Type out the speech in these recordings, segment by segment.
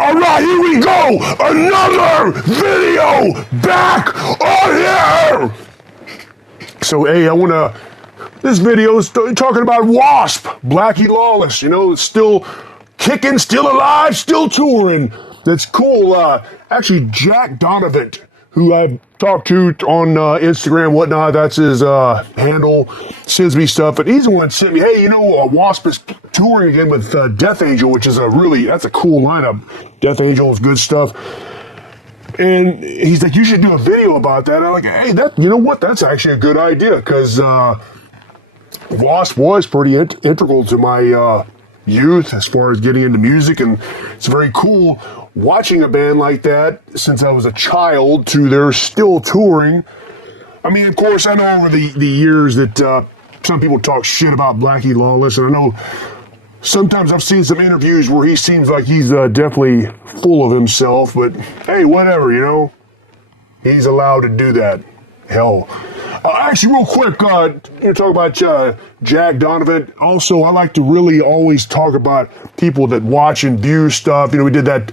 All right, here we go. Another video back on here. So, hey, this video is talking about W.A.S.P, Blackie Lawless. You know, it's still kicking, still alive, still touring. That's cool. Actually, Jack Donovan, who I've talked to on Instagram, whatnot, that's his handle, sends me stuff, and he's the one that sent me, hey, you know, W.A.S.P is touring again with Death Angel, which is that's a cool lineup. Death Angel is good stuff. And he's like, you should do a video about that. I'm like, hey, you know what? That's actually a good idea, because W.A.S.P was pretty integral to my youth as far as getting into music, and it's very cool watching a band like that since I was a child to they're still touring. I mean, of course, I know over the years that some people talk shit about Blackie Lawless, and I know sometimes I've seen some interviews where he seems like he's definitely full of himself, but hey, whatever, you know, he's allowed to do that. Hell. Actually, real quick, talk about Jack Donovan. Also, I like to really always talk about people that watch and view stuff. You know, we did that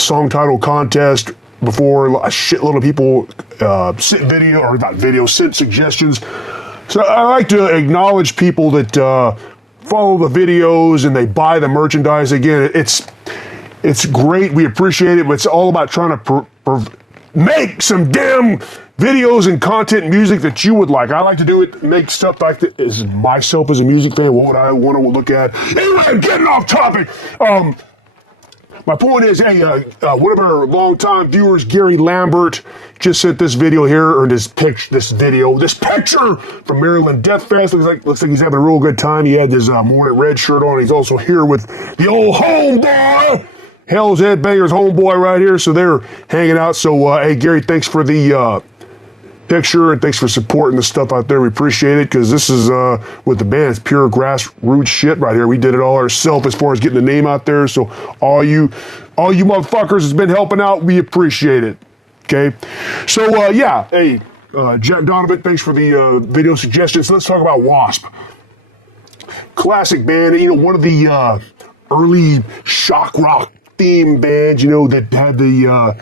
song title contest before. A shitload of people sent suggestions. So I like to acknowledge people that follow the videos and they buy the merchandise. Again, it's great. We appreciate it, but it's all about trying to make some damn videos and content and music that you would like. I like to do it, make stuff like that. As myself as a music fan, what would I want to look at? Anyway, I'm getting off topic. My point is, hey, one of our longtime viewers, Gary Lambert, just sent this video here, or this picture from Maryland Death Fest. Looks like he's having a real good time. He had his Mordant Rhed shirt on. He's also here with the old homeboy, Hell's Headbangers homeboy right here. So they're hanging out. So, hey, Gary, thanks for the picture, and thanks for supporting the stuff out there. We appreciate it, because this is with the band, it's pure grassroots shit right here. We did it all ourselves as far as getting the name out there. So all you motherfuckers has been helping out, we appreciate it. Okay, so yeah, hey, Jack Donovan, thanks for the video suggestions. Let's talk about W.A.S.P. Classic band, you know, one of the early shock rock theme bands, you know, that had the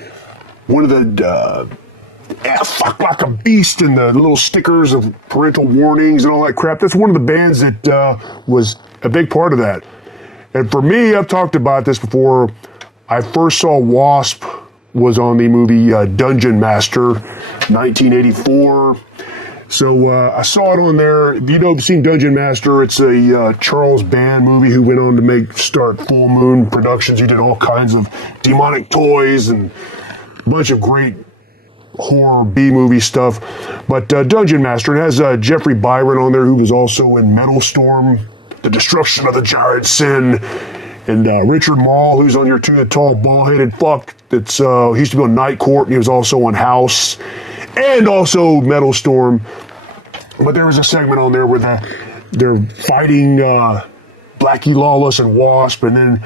one of the fuck like a beast and the little stickers of parental warnings and all that crap. That's one of the bands that was a big part of that. And for me, I've talked about this before. I first saw W.A.S.P. was on the movie Dungeonmaster, 1984. So I saw it on there. If you know, seen Dungeonmaster, it's a Charles Band movie who went on to start Full Moon Productions. He did all kinds of demonic toys and a bunch of great horror B-movie stuff. But Dungeonmaster, it has Jeffrey Byron on there, who was also in Metal Storm, The Destruction of the Giant Sin, and Richard Mall, who's on here too, the tall, bald-headed fuck that's he used to be on Night Court, and he was also on House, and also Metal Storm. But there was a segment on there where they're fighting Blackie Lawless and W.A.S.P, and then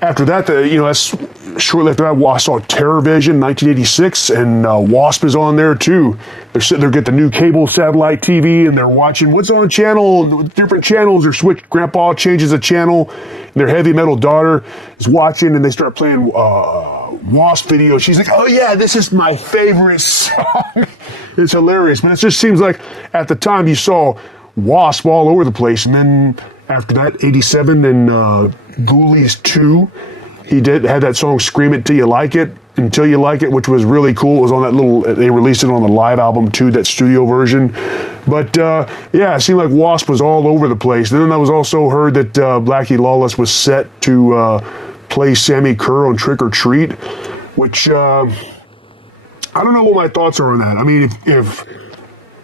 after that, that's shortly after that, I saw Terror Vision, 1986, and W.A.S.P is on there too. They're sitting there, get the new cable satellite TV, and they're watching what's on channel, different channels. They're switch. Grandpa changes a channel, and their heavy metal daughter is watching, and they start playing W.A.S.P video. She's like, "Oh yeah, this is my favorite song." It's hilarious, but it just seems like at the time you saw W.A.S.P all over the place, and then after that, 87 and Ghoulies 2. He had that song "Scream It Till You Like It," which was really cool. It was on that they released it on the live album too, that studio version. But yeah, it seemed like W.A.S.P was all over the place. And then I was also heard that Blackie Lawless was set to play Sammy Kerr on Trick or Treat, which I don't know what my thoughts are on that. I mean, if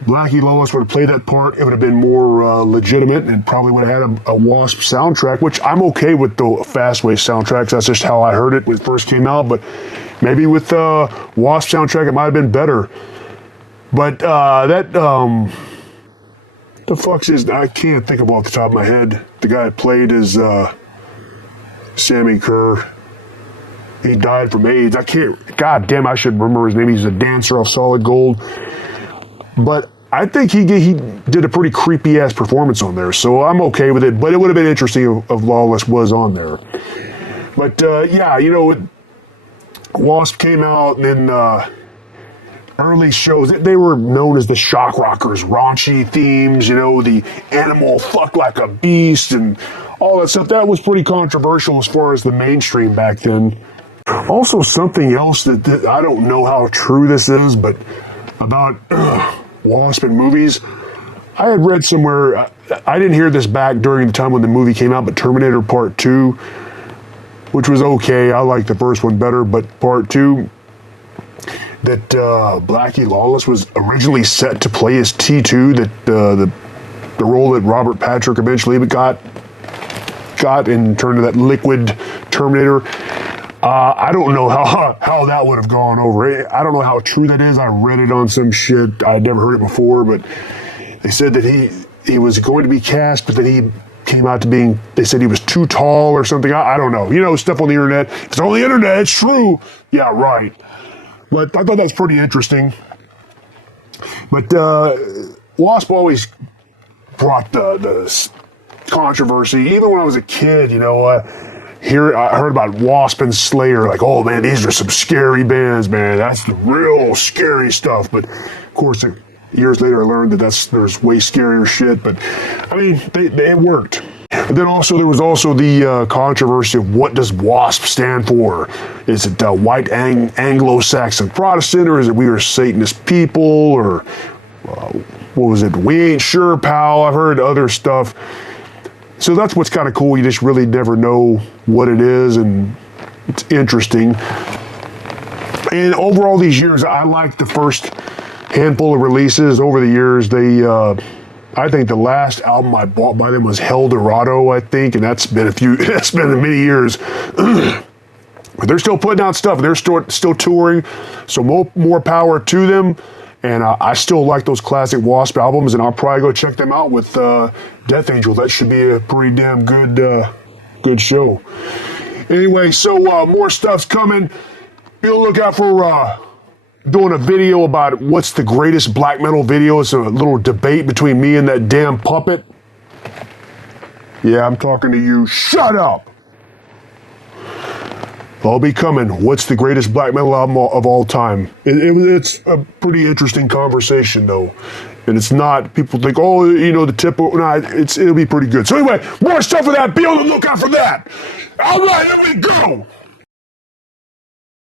Blackie Lawless would have played that part, it would have been more legitimate, and probably would have had a W.A.S.P soundtrack, which I'm okay with the Fastway soundtracks. That's just how I heard it when it first came out. But maybe with the W.A.S.P soundtrack, it might have been better. But the fuck's is, I can't think of off the top of my head. The guy that played is Sammy Kerr. He died from AIDS. God damn, I should remember his name. He's a dancer off Solid Gold. But I think he did a pretty creepy ass performance on there, so I'm okay with it. But it would have been interesting if Lawless was on there. But yeah, you know, W.A.S.P came out, and then early shows, they were known as the shock rockers, raunchy themes, you know, the animal fuck like a beast and all that stuff. That was pretty controversial as far as the mainstream back then. Also, something else that I don't know how true this is, but about W.A.S.P and movies. I had read somewhere, I didn't hear this back during the time when the movie came out, but Terminator Part 2, which was okay. I liked the first one better, but Part 2, that Blackie Lawless was originally set to play as T2, that the role that Robert Patrick eventually got and turned to that liquid Terminator. I don't know how that would have gone over. I don't know how true that is. I read it on some shit. I'd never heard it before, but they said that he was going to be cast, but then he came out to being, they said he was too tall or something. I don't know. You know, stuff on the internet. If it's on the internet, it's true. Yeah, right. But I thought that was pretty interesting. But W.A.S.P always brought the controversy. Even when I was a kid, you know, I heard about W.A.S.P and Slayer. Like, oh man, these are some scary bands, man. That's the real scary stuff. But of course, years later, I learned that there's way scarier shit. But I mean, they worked. And then also there was also the controversy of what does W.A.S.P stand for? Is it white Anglo-Saxon Protestant, or is it we are Satanist people, or what was it? We ain't sure, pal. I've heard other stuff. So that's what's kind of cool. You just really never know what it is, and it's interesting. And over all these years, I liked the first handful of releases. Over the years, I think the last album I bought by them was Hell Dorado, I think, and that's been many years. But they're still putting out stuff. They're still touring, so more power to them. And I still like those classic W.A.S.P albums, and I'll probably go check them out with Death Angel. That should be a pretty damn good show. Anyway, so more stuff's coming. Be on the lookout for doing a video about what's the greatest black metal video. It's a little debate between me and that damn puppet. Yeah, I'm talking to you. Shut up! I'll be coming. What's the greatest black metal album of all time? It's a pretty interesting conversation, though. And it's not, people think, oh, you know, the typical, no, it'll be pretty good. So anyway, more stuff for that. Be on the lookout for that. All right, here we go.